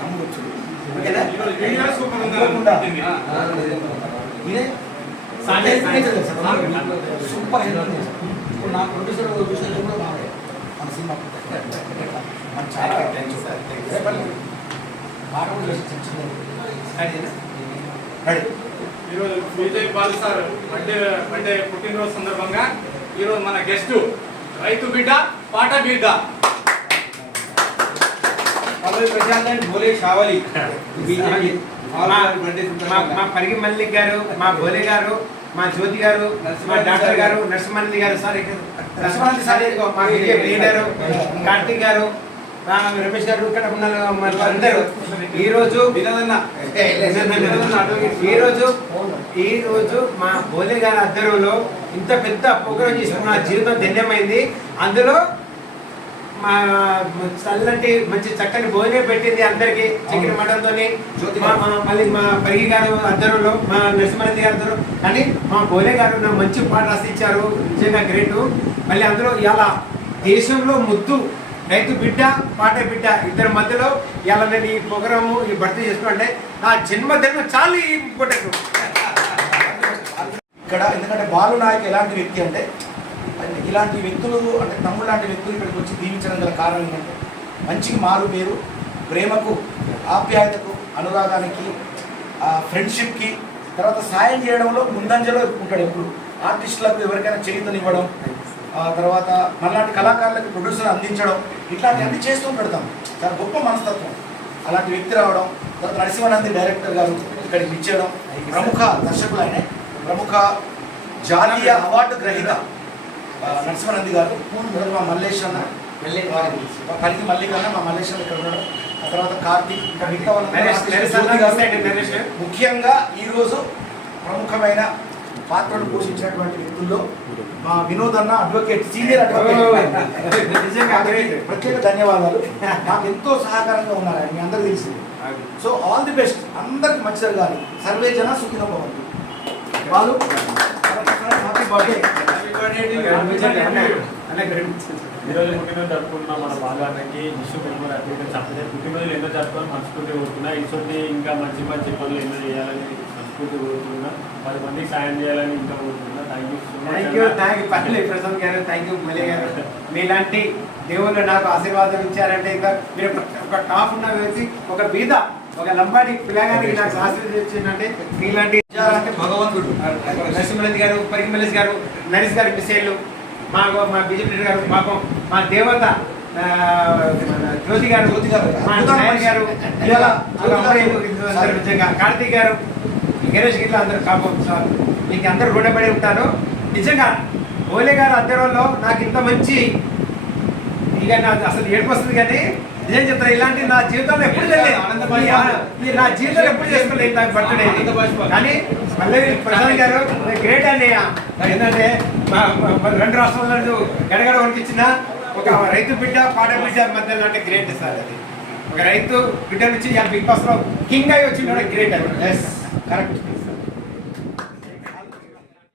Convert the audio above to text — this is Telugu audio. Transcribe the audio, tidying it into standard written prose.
తమ్ముడు వచ్చాడు సూపర్ హెల్ప్. ఇప్పుడు నా ప్రొడ్యూసర్ విషయంలో కూడా బాగా మన సినిమా మన చాలా పాట కూడా చేసి ఈరోజు విజయ్ బాలు సార్ బర్త్డే పుట్టినరోజు సందర్భంగా ఈరోజు మన గెస్ట్ రైతు బిడ్డ పాట బిడ్డ భోలే షావలి మా పరిగి మల్లిక్ గారు, మా భోలే గారు, మా జ్యోతి గారు, మా డాక్టర్ గారు, నరసింహానంది గారు, సార్ నరసింహానంది సార్ మా లీడరు కార్తీక్ గారు, రమేష్ గారు, ఇక్కడ ఉన్న అందరూ ఈరోజు మా భోలే గారి ఆధ్వర్యంలో ఇంత పెద్ద ప్రోగ్రాం చేసుకున్న జీవితం ధన్యమైంది. అందులో మా చల్లటి మంచి చక్కని భోజనం పెట్టింది అందరికి చికెన్ మటన్తో. మళ్ళీ మా పరిగి గారు ఆధ్వర్యంలో, మా నరసింహారెడ్డి గారు ఆధ్వర్యం, కానీ మా భోలే గారు నా మంచి పాట రాసిచ్చారు, నిజంగా గ్రేటు. మళ్ళీ అందులో ఇలా దేశంలో ముద్దు రైతు బిడ్డ పాట బిడ్డ ఇద్దరి మధ్యలో ఇలా నేను ఈ ప్రోగ్రాము ఈ భర్తీ చేసుకుంటే నా జన్మదినం చాలా ఇంపార్టెంట్ ఇక్కడ. ఎందుకంటే బాలు నాయక్ ఎలాంటి వ్యక్తి అంటే, ఇలాంటి వ్యక్తులు అంటే తమ్ముడు లాంటి వ్యక్తులు ఇక్కడికి వచ్చి దీవించడం గల కారణం ఏంటంటే, మంచికి మారు పేరు, ప్రేమకు, ఆప్యాయతకు, అనురాగానికి, ఫ్రెండ్షిప్కి, తర్వాత సాయం చేయడంలో ముందంజలో ఉంటాడు. ఎప్పుడు ఆర్టిస్టులకు ఎవరికైనా చేయుతనివ్వడం, తర్వాత మనలాంటి కళాకారులకు ప్రొడ్యూసర్ అందించడం, ఇట్లాంటివన్నీ చేస్తూ పెడతాం. చాలా గొప్ప మనస్తత్వం. అలాంటి వ్యక్తి రావడం, తర్వాత నరసింహానంది డైరెక్టర్ గారు ఇక్కడికి ఇచ్చేయడం, ప్రముఖ దర్శకులు ఆయన, ప్రముఖ జాతీయ అవార్డు గ్రహీత నరసింహానంది గారు, మా మల్లేష్ అన్న, పరిగి మల్లిక్ అన్న, మా మల్లేష్ అన్న ఇక్కడ ఉండడం, ఆ తర్వాత కార్తీక్, ఇంకా మిగతా ముఖ్యంగా ఈరోజు ప్రముఖమైన పాత్రను పోషించినటువంటి వ్యక్తుల్లో మా వినోద్ అన్న, అడ్వకేట్, సీనియర్ అడ్వకేట్, ప్రత్యేక ధన్యవాదాలు. నాకు ఎంతో సహకారంగా ఉన్నారు ఆయన, మీ అందరికీ తెలిసింది. సో ఆల్ ది బెస్ట్, అందరికి మంచి జరగాలి. సర్వే జన సుఖినో భవంతు. వాళ్ళు హ్యాపీ బర్త్డే. ఈరోజు పుట్టినరోజు జరుపుకుంటున్నాం మన బాగానికి విశ్వ పెరుగుదల చెప్పలేదు. పుట్టినరోజులు ఎన్నో జరుపుకొని మనస్ఫూర్తి కోరుతున్నా. ఇటువంటి ఇంకా మంచి మంచి పనులు ఎన్నో చేయాలని మనస్ఫూర్తి కోరుతున్నా. 10 మందికి సాయం చేయాలని ఇంకా కోరుతున్నా. థ్యాంక్ యూ ప్రసాద్ గారు, థ్యాంక్ యూ మల్లి గారు. మీలాంటి దేవుళ్ళు నాకు ఆశీర్వాదం ఇచ్చారంటే, ఇంకా మీరు ఒక టాప్ ఉన్న వ్యక్తి, ఒక బీద, ఒక లంబాడి పిల్లగానికి నాకు ఆశీర్వదించిందంటే మీలాంటి భగవంతుడు. నరసింహారెడ్డి గారు, పరిగి మల్లేష్ గారు, నరేష్ గారు మిస్సేళ్ళు, మా బీజేపీ గారు, మాకు మా దేవత జ్యోతి గారు, మా నాయన్ గారు, నిజంగా కార్తీక్ గారు, గణేష్ గిట్ల అందరూ కాపం సార్, మీకు అందరూ రుణపడి ఉంటారు. నిజంగా భోలే గారు అద్దరంలో నాకు ఇంత మంచి, ఇక నాకు అసలు ఏడుపు వస్తుంది, కానీ నిజం చెప్తాను, ఇలాంటి నా జీవితంలో ఎప్పుడు తెలియదు, నా జీవితంలో ఎప్పుడు చేసుకోలేదు నాకు బర్త్డే. కానీ మళ్ళీ ప్రసాద్ గారు గ్రేట్ అని, ఏంటంటే 2 రాష్ట్రాల్లో గడగడ వరకిచ్చిన ఒక రైతు బిడ్డ పాట బిడ్డ మధ్యలో అంటే గ్రేట్ సార్. అది ఒక రైతు బిడ్డ నుంచి బిగ్ బాస్ లో కింగ్ అయి వచ్చిన గ్రేట్. అది కరెక్ట్.